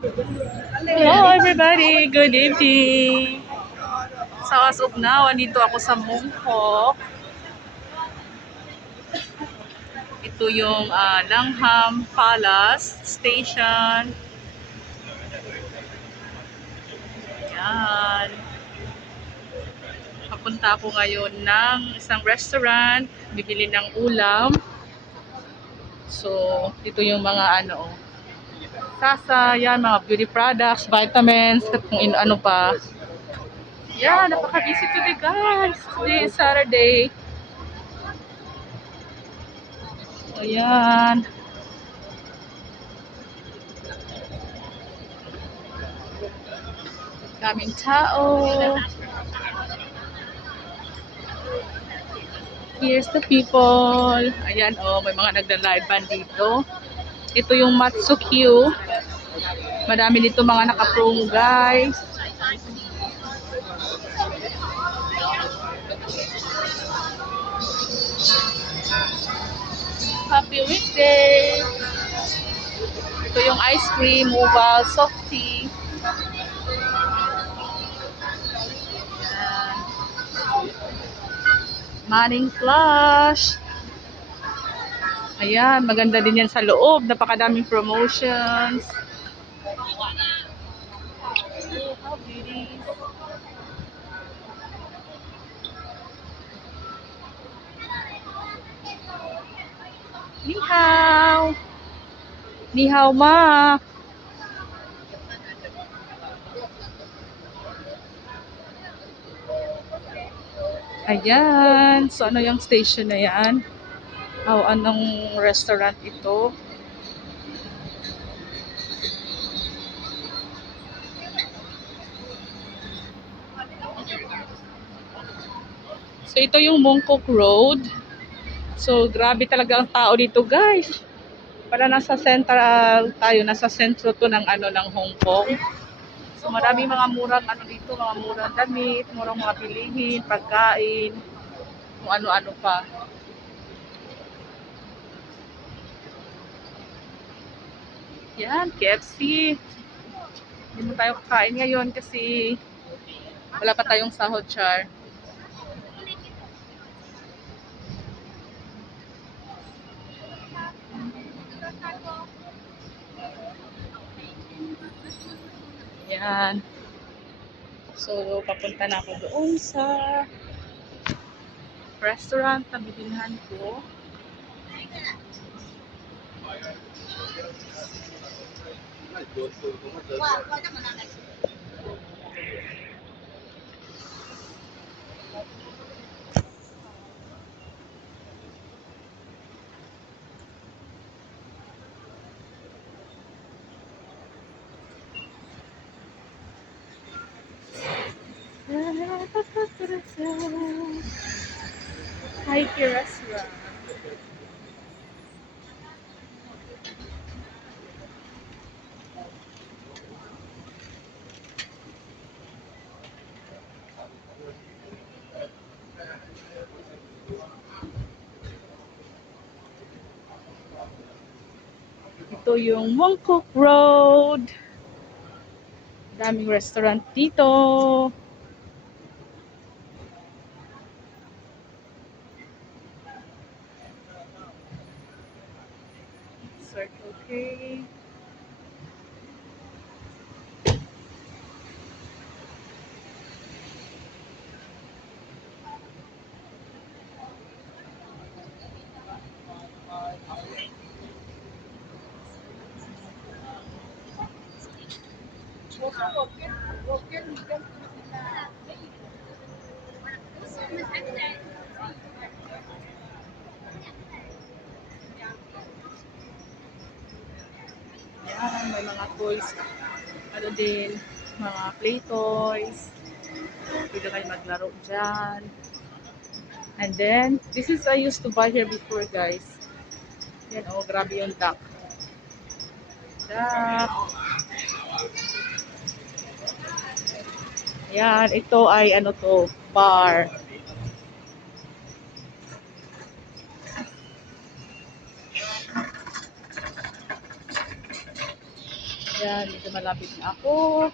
Hello everybody, good evening. So as of now, andito ako sa Mongkok. Ito yung Langham Palace Station. Yan. Papunta ako ngayon ng isang restaurant, bibili ng ulam. So, ito yung mga sasa, yan, mga beauty products, vitamins, at kung ano pa. Yan, napaka-busy today guys. Today is Saturday. Ayan. Daming tao. Here's the people. Ayan, oh, may mga nagda-live band dito. Ito yung Matsukyu. Madami dito mga naka-promo, guys. Happy weekday! Ito yung ice cream, Oval, soft tea. Morning Flush. Ayan, maganda din yan sa loob. Napakadaming promotions. Oh, how beauty. Ni hao. Ni hao ma. Ayan. So, ano yung station na yan? Anong restaurant ito? So, ito yung Mongkok Road. So, grabe talaga ang tao dito, guys. Para nasa central tayo, nasa sentro to ng ng Hong Kong. So, maraming mga murang dito, mga murang damit, murang mga bilihin, pagkain, kung ano-ano pa. Yan, KFC. Hindi mo tayo kakain ngayon kasi wala pa tayong sahod, char. Yan. So, papunta na ako doon sa restaurant na bibilhan ko. Haiki Restaurant. Ito yung Mongkok Road. Daming restaurant dito. Circle K. Yan, may mga toys. Din, mga play toys. Pwede kayo maglaro dyan. And then, this is I used to buy here before, guys. Yan, oh, grabe yung duck. Duck. Yan, ito ay bar. Ayan, dito malapit na ako.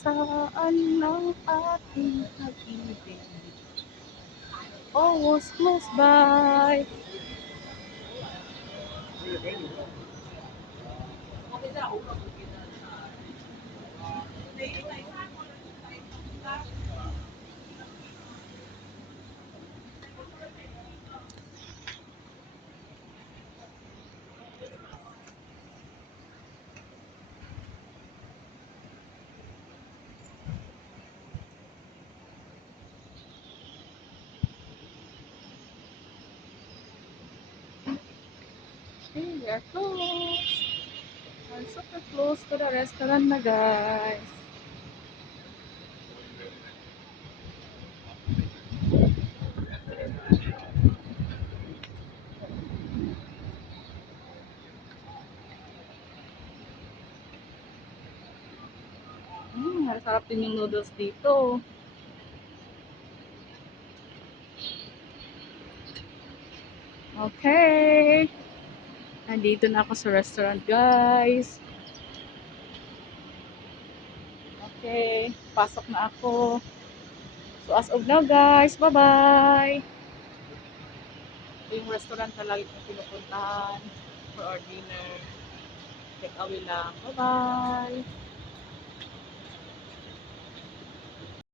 Saan ang ating pag-ibig? Almost close by. Okay, we are close. We're super close to the restaurant na, guys. Sarap din yung noodles dito. Okay. Nandito na ako sa restaurant, guys. Okay. Pasok na ako. So, as of now, guys, bye-bye. Ito yung restaurant na lagi kong pinupuntahan for our dinner. Take away lang. Bye-bye.